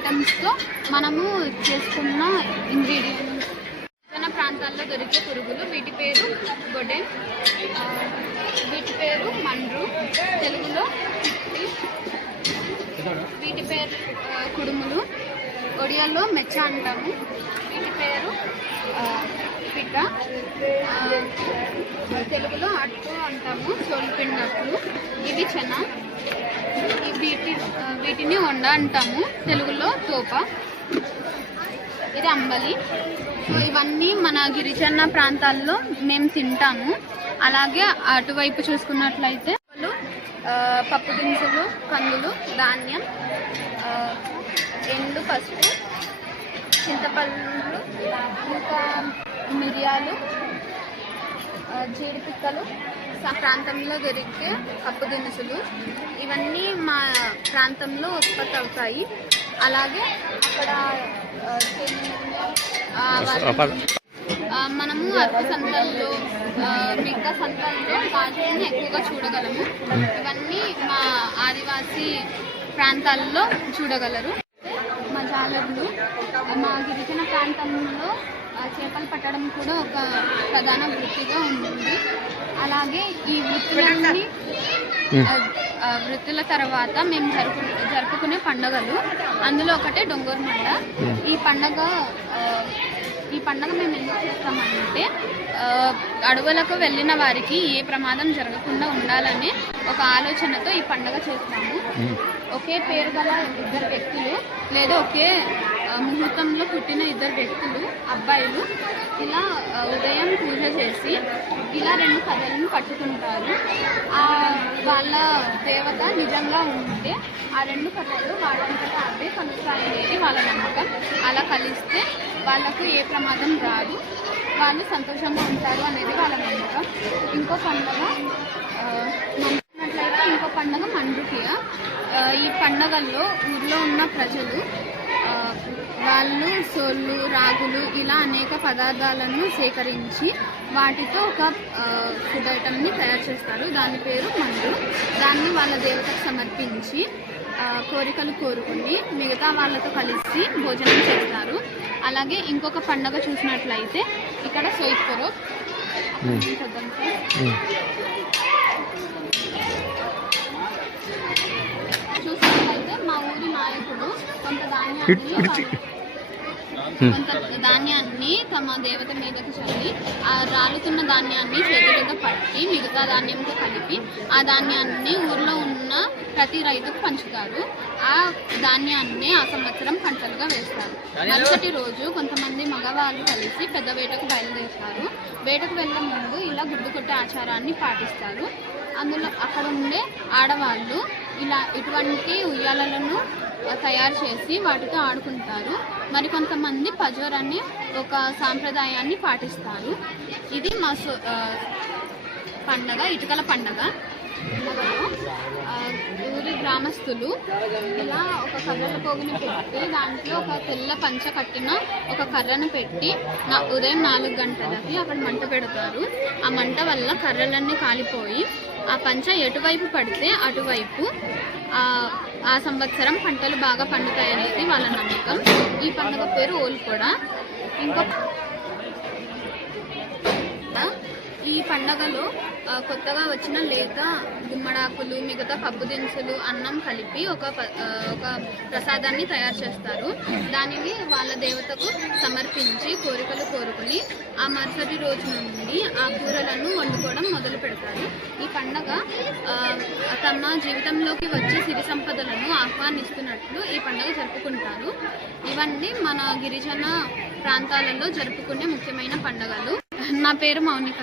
ఐటమ్స్తో మనము చేసుకున్న ఇంగ్రీడియంట్స్. మన ప్రాంతాల్లో దొరికే పురుగులు, వీటి పేరు గొడెన్, వీటి పేరు మండ్రు, తెలుగులో పిట్టి, వీటి పేరు కుడుములు, ఒడియాలో మెచ్చ అంటాము, వీటి పేరు పిట్ట, తెలుగులో అట్టు అంటాము, సోలుపిండట్లు. ఇవి చెన, వీటిని వండ అంటాము, తెలుగులో తోప. ఇది అంబలి. సో ఇవన్నీ మన గిరిజన ప్రాంతాల్లో మేము తింటాము. అలాగే అటువైపు చూసుకున్నట్లయితే పప్పు దినుసులు, కందులు, ధాన్యం, ఎండు పసుపు, చింతపండు, ఇంకా మిరియాలు, జీడిపిక్కలు, ప్రాంతంలో దొరికే పప్పు దినుసులు. ఇవన్నీ మా ప్రాంతంలో ఉత్పత్తి అవుతాయి. అలాగే అక్కడ మనము అరకు సంతల్లో, మిగతా సంతల్లో వాటిని ఎక్కువగా చూడగలము. ఇవన్నీ మా ఆదివాసీ ప్రాంతాల్లో చూడగలరు. మా జాలర్లు మా గిరిజన ప్రాంతంలో చేపలు పట్టడం కూడా ఒక ప్రధాన వృత్తిగా ఉంటుంది. అలాగే ఈ వృత్తుల తర్వాత మేము జరుపుకునే పండుగలు, అందులో ఒకటే డొంగూరు మండ. ఈ పండగ మేము ఎందుకు చేస్తామంటే అడవులకు వెళ్ళిన వారికి ఏ ప్రమాదం జరగకుండా ఉండాలనే ఒక ఆలోచనతో ఈ పండగ చేస్తాము. ఒకే పేరు గల ఇద్దరు వ్యక్తులు లేదా ఒకే ముహూర్తంలో పుట్టిన ఇద్దరు వ్యక్తులు, అబ్బాయిలు, ఇలా ఉదయం పూజ చేసి ఇలా 2 కర్రలను పట్టుకుంటారు. వాళ్ళ దేవత నిజంగా ఉంటే ఆ 2 కర్రలు వాడంతటా అవే కలుస్తాయనేది వాళ్ళ నమ్మకం. అలా కలిస్తే వాళ్ళకు ఏ ప్రమాదం రాదు, వాళ్ళు సంతోషంగా ఉంటారు అనేది వాళ్ళ నమ్మకం. ఇంకో పండుగ మండ్రుకియ. ఈ పండుగల్లో ఊర్లో ఉన్న ప్రజలు వాళ్ళు సోళ్ళు, రాగులు ఇలా అనేక పదార్థాలను సేకరించి వాటితో ఒక ఫుడ్ ఐటమ్ని తయారు చేస్తారు. దాని పేరు మండ్రు. దాన్ని వాళ్ళ దేవతకు సమర్పించి కోరికలు కోరుకుని మిగతా వాళ్ళతో కలిసి భోజనం చేస్తారు. అలాగే ఇంకొక పండుగ చూసినట్లయితే ఇక్కడ సోయిత్కొరో చూసినట్లయితే మా ఊరి నాయకుడు కొంత ధాన్యాన్ని తమ దేవత మీదకు చల్లి ఆ రాలుతున్న ధాన్యాన్ని చేతులతో పట్టి మిగతా ధాన్యంతో కలిపి ఆ ధాన్యాన్ని ఊర్లో ఉన్న ప్రతి రైతుకు పంచుతారు. ఆ ధాన్యాన్ని ఆ సంవత్సరం పంటలుగా వేస్తారు. మరుసటి రోజు కొంతమంది మగవాళ్ళు కలిసి పెద్ద వేటకు బయలుదేరుతారు. వేటకు వెళ్ళే ముందు ఇలా గుడ్డు కొట్టే ఆచారాన్ని పాటిస్తారు. అందులో అక్కడ ఉండే ఆడవాళ్ళు ఇటువంటి ఉయ్యాలలను తయారు చేసి వాటితో ఆడుకుంటారు. మరికొంతమంది పజోర్ అనే ఒక సాంప్రదాయాన్ని పాటిస్తారు. ఇది మా పండగ, ఇటుకల పండగ. ఊరి గ్రామస్తులు ఇలా ఒక కర్రల పోగుని పెట్టి దాంట్లో ఒక తెల్ల పంచ కట్టిన ఒక కర్రను పెట్టి ఉదయం 4 గంటలకి అక్కడ మంట పెడతారు. ఆ మంట వల్ల కర్రలన్నీ కాలిపోయి ఆ పంచ ఎటువైపు పడితే అటువైపు ఆ సంవత్సరం పంటలు బాగా పండుతాయనేది వాళ్ళ నమ్మకం. ఈ పండుగ పేరు ఓల్కొడ. ఈ పండగలో కొత్తగా వచ్చిన లేత గుమ్మడాకులు, మిగతా పప్పు దినుసులు, అన్నం కలిపి ఒక ప్రసాదాన్ని తయారు చేస్తారు. దానిని వాళ్ళ దేవతకు సమర్పించి కోరికలు కోరుకుని ఆ మరుసటి రోజు నుండి ఆ కూరలను వండుకోవడం మొదలు పెడతారు. ఈ పండగ తమ జీవితంలోకి వచ్చే సిరి సంపదలను ఆహ్వానిస్తున్నట్లు ఈ పండుగ జరుపుకుంటారు. ఇవన్నీ మన గిరిజన ప్రాంతాలలో జరుపుకునే ముఖ్యమైన పండుగలు. నా పేరు మౌనిక.